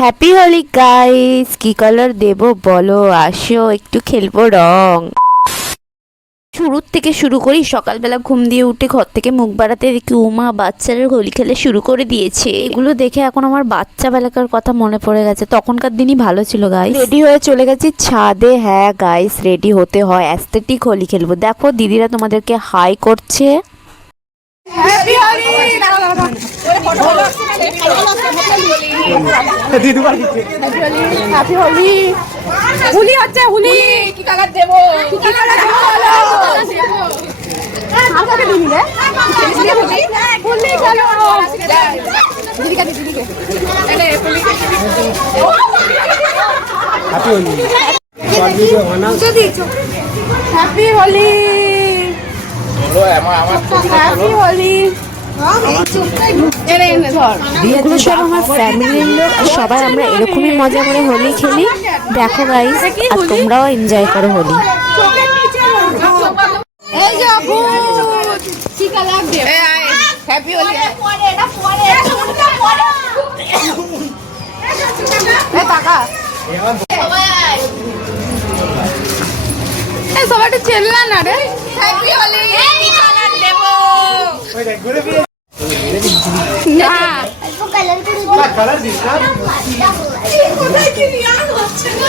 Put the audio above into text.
Happy Holi guys, কি colour দেব বলো, আসো একটু খেলবো রং। শুরুর থেকে শুরু করি। সকালবেলা ঘুম দিয়ে উঠে ঘর থেকে মুখ বাড়াতে দেখি উমা বাচ্চারা হোলি খেলা শুরু করে দিয়েছে। এগুলো দেখে এখন আমার বাচ্চা বেলাকার কথা মনে পড়ে গেছে। তখনকার দিনই ভালো ছিল গাইস। রেডি হয়ে চলে গেছি ছাদে। হ্যাঁ গাইস, রেডি হতে হয়, অ্যাস্থেটিক হোলি খেলবো। দেখো দিদিরা তোমাদেরকে হাই করছে। হ্যাপি হোলি। হ্যাপি হোলি। হোলি হচ্ছে হোলি। কি কালার দেব? কি কালার দেব বলো? আমাকে দিবি রে। হোলি খেলো। দিদিকে দিদিকে। এনে Holi happy Holi. Happy Holi. Happy Holi. এগুলো সব আমার ফ্যামিলির লোক, সবাই আমরা এরকমই মজা করে হোলি খেলি। দেখো গাইস, আর তোমরাও এনজয় করো হোলি। এই যে ভূত কি কালার দেব? হ্যাপি হোলি। এই টাকা এই সবাই একটু চেল্লা না রে। হ্যাপি হোলি। কি কালার দেব? না কালার দিস না। কোথায় কি নিয়ে আসছে না।